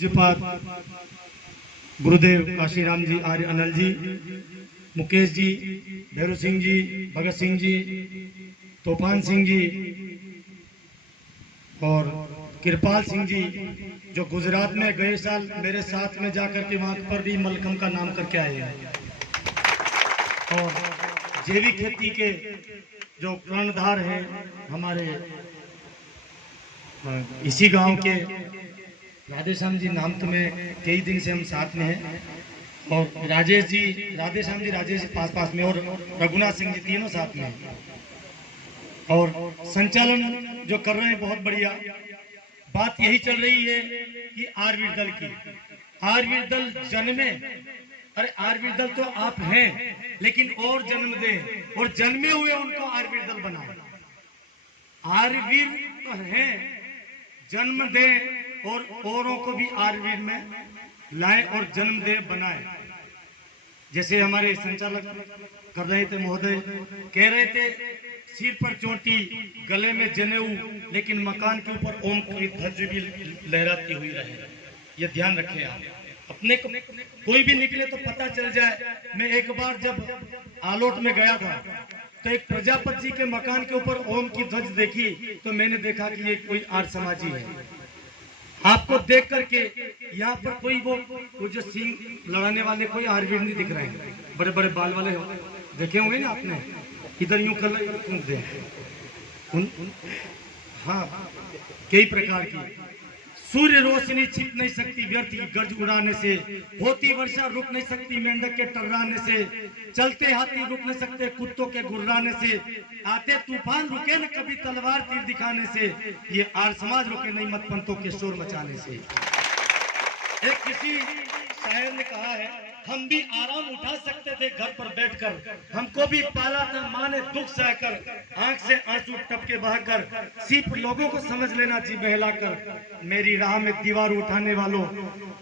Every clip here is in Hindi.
पूज्यपाद गुरुदेव काशीराम जी, आर्य अनल जी, मुकेश जी, भैरू सिंह जी, भगत सिंह जी, तूफान सिंह जी और कृपाल सिंह जी, जो गुजरात में गए साल मेरे साथ में जाकर के वहां पर भी मलखम का नाम करके आए हैं। और जैविक खेती के जो कर्णधार हैं हमारे इसी गांव के राधेश्याम जी, नाम तो में कई दिन से हम साथ में हैं। और राजेश जी, राधेश्याम जी, राजेश जी पास में, और रघुनाथ सिंह जी, तीनों साथ में हैं। और संचालन जो कर रहे हैं बहुत बढ़िया। बात यही चल रही है कि आरवीर दल की, आरवीर दल जन्मे, अरे आरवीर दल तो आप हैं, लेकिन और जन्म दें, और जन्मे हुए उनको आरवीर दल बनाए। आरवीर तो हैं, जन्म दें और औरों को भी आरवीर में लाए और जन्म दे बनाए। जैसे हमारे संचालक कर रहे थे महोदय, कह रहे थे सिर पर चोटी, गले में जनेऊ, लेकिन मकान के ऊपर ओम की ध्वज भी लहराती हुई रहे। ये ध्यान रखें आप। अपने को कोई भी निकले तो पता चल जाए। मैं एक बार जब आलोट में गया था तो एक प्रजापति जी के मकान के ऊपर ओम की ध्वज देखी, तो मैंने देखा कि ये कोई आर्य समाजी है। आपको देख करके यहाँ पर कोई वो जो सिंह लड़ाने वाले कोई आरवीर नहीं दिख रहे हैं, बड़े बड़े बाल वाले देखे होंगे ना आपने, इधर यूं कर दे। हाँ, कई प्रकार की। सूर्य रोशनी छिप नहीं सकती व्यर्थ की गर्ज उड़ाने से, होती वर्षा रुक नहीं सकती मेंढक के टर्राने से, चलते हाथी रुक नहीं सकते कुत्तों के गुर्राने से, आते तूफान रुके न कभी तलवार तीर दिखाने से, ये आर्य समाज रुके नहीं मतपंथों के शोर मचाने से। एक किसी शायर ने कहा है, हम भी आराम उठा सकते थे घर पर बैठकर, हमको भी पाला था माँ ने दुख सहकर, आंख से आंसू टपके बहाकर, सिर्फ लोगों को समझ लेना जी बहलाकर। मेरी राह में दीवार उठाने वालों,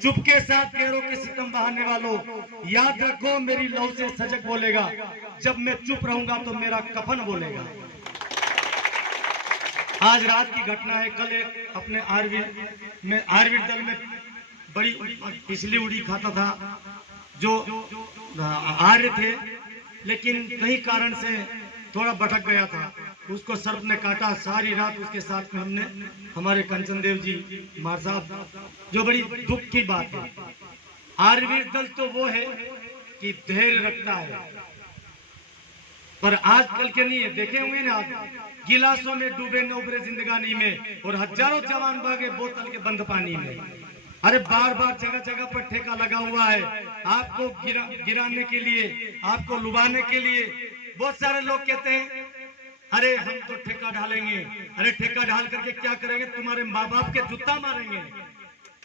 चुपके साथ पैरों के सितम बहाने वालों, याद रखो मेरी लौ से सजग बोलेगा, जब मैं चुप रहूंगा तो मेरा कफन बोलेगा। आज रात की घटना है। कल एक अपने आरवीर दल में बड़ी पिछली उड़ी खाता था, जो आर्य थे, लेकिन कई कारण से थोड़ा भटक गया था। उसको सर्प ने काटा। सारी रात उसके साथ में हमने, हमारे कंचन देव जी मार साहब, जो बड़ी दुख की बात है। आरवीर दल तो वो है कि धैर्य रखता है, पर आजकल के नहीं है। देखे होंगे ना आप, गिलासों में डूबे न उभरे जिंदगानी में, और हजारों जवान भागे बोतल के बंद पानी में। अरे बार बार जगह जगह पर ठेका लगा हुआ है आपको गिराने के लिए, आपको लुभाने के लिए। बहुत सारे लोग कहते हैं अरे हम तो ठेका ढालेंगे। अरे ठेका ढाल करके क्या करेंगे? तुम्हारे माँ बाप के जूता मारेंगे।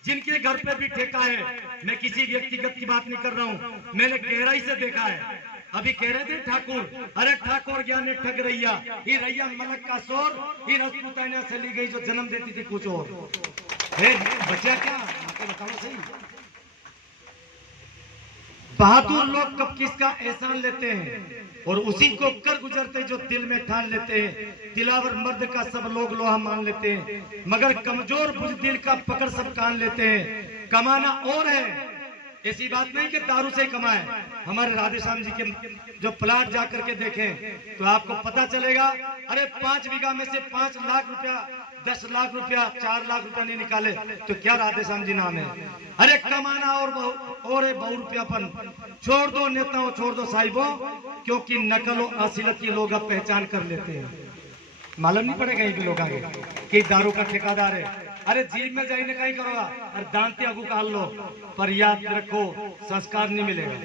जिनके घर पे भी ठेका है, मैं किसी व्यक्तिगत की बात नहीं कर रहा हूँ, मैंने गहराई से देखा है। अभी कह रहे थे ठाकुर, अरे ठाकुर ज्ञान ठग रैया, ये रैया मलक का शोर, ये रजपूताना से ली गई जो जन्म देती थी कुछ और। बचा क्या? बताओ सही। बहादुर लोग कब किसका एहसान लेते हैं, और उसी को कर गुजरते जो दिल में ठान लेते हैं। दिलावर मर्द का सब लोग लोहा मान लेते हैं, मगर कमजोर बुज़दिल का पकड़ सब कान लेते हैं। कमाना और है, ऐसी बात नहीं कि दारू से कमाए। हमारे राधेश्याम जी के जो प्लाट जाकर के देखें तो आपको पता चलेगा। अरे 5 बीघा में से 5 लाख रुपया, 10 लाख रुपया, 4 लाख रुपया नहीं निकाले तो क्या राधेश्याम जी नाम है? अरे कमाना और बहु रुपयापन। छोड़ दो नेताओं, छोड़ दो साहिबों, क्योंकि नकल और असिलत की लोग अब पहचान कर लेते हैं। मालूम नहीं पड़ेगा ये लोग आगे कि दारू का ठेकेदार है। अरे जेल में जाइए कहीं करोगा, अरे दांते अगू का लो, पर याद रखो संस्कार नहीं मिलेगा।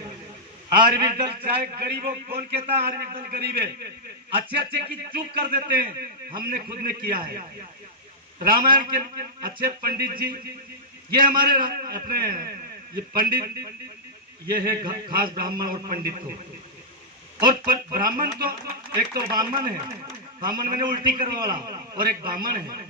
आरवीर दल चाहे गरीब हो, कौन कहता है आरवीर दल गरीब है? अच्छे अच्छे की चुप कर देते हैं, हमने खुद ने किया है। रामायण के अच्छे पंडित जी, ये हमारे अपने ये पंडित, ये है खास ब्राह्मण और पंडित तो। और ब्राह्मण तो एक तो ब्राह्मण है, ब्राह्मण मैंने उल्टी करने वाला, और एक ब्राह्मण है।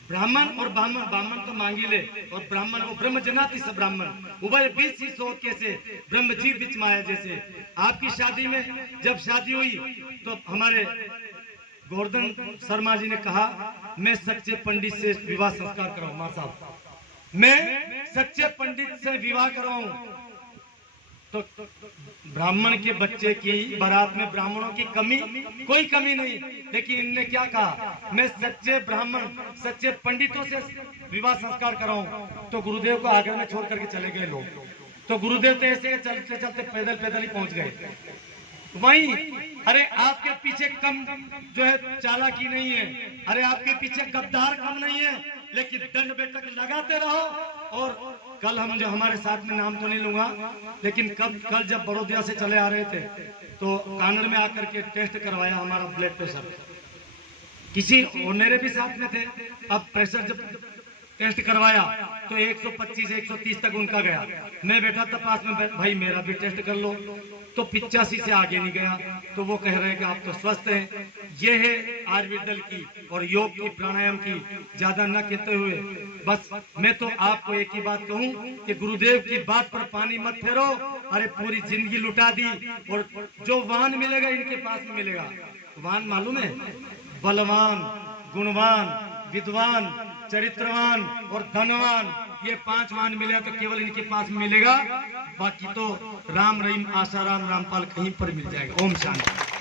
ब्राह्मण और ब्राह्मण तो मांगी ले, और ब्राह्मण वो ब्रह्म जनाति से ब्राह्मण उभय बीच ही सोच कैसे ब्रह्म जीव बीच माया जैसे। आपकी शादी में जब शादी हुई तो हमारे गोवर्धन शर्मा जी ने कहा मैं सच्चे पंडित से विवाह संस्कार कराऊं। मां साहब मैं सच्चे पंडित से विवाह करवाऊं तो ब्राह्मण के बच्चे की बारात में ब्राह्मणों की कमी, कोई कमी नहीं। लेकिन इनने क्या कहा, मैं सच्चे ब्राह्मण सच्चे पंडितों से विवाह संस्कार कराऊं। तो गुरुदेव को आगरा में छोड़ करके चले गए लोग। तो गुरुदेव तो ऐसे चलते चलते पैदल पैदल ही पहुंच गए वहीं। अरे आपके पीछे कम जो है चालाकी नहीं है, अरे आपके पीछे गद्दार कम नहीं है, लेकिन दंड बैठक लगाते रहो। और कल हम जो हमारे साथ में, नाम तो नहीं लूंगा, लेकिन कल जब बड़ौदा से चले आ रहे थे तो कानड़ में आकर के टेस्ट करवाया हमारा ब्लड प्रेशर, किसी और मेरे भी साथ में थे। अब प्रेशर जब टेस्ट करवाया तो 125 130 तक उनका गया। मैं बैठा था पास में, भाई मेरा भी टेस्ट कर लो, तो 85 से आगे नहीं गया। तो वो कह रहे हैं कि आप तो स्वस्थ हैं। ये है आयुर्वेद की और योग की, प्राणायाम की। ज्यादा न कहते हुए बस मैं तो आपको एक ही बात कहूं कि गुरुदेव की बात पर पानी मत फेरो। अरे पूरी जिंदगी लुटा दी, और जो वाहन मिलेगा इनके पास में मिलेगा। वाहन मालूम है, बलवान, गुणवान, विद्वान, चरित्रवान और धनवान, ये 5 वाहन मिलेगा तो केवल इनके पास मिलेगा। बाकी तो राम रहीम आसाराम रामपाल कहीं पर मिल जाएगा। ओम शांति।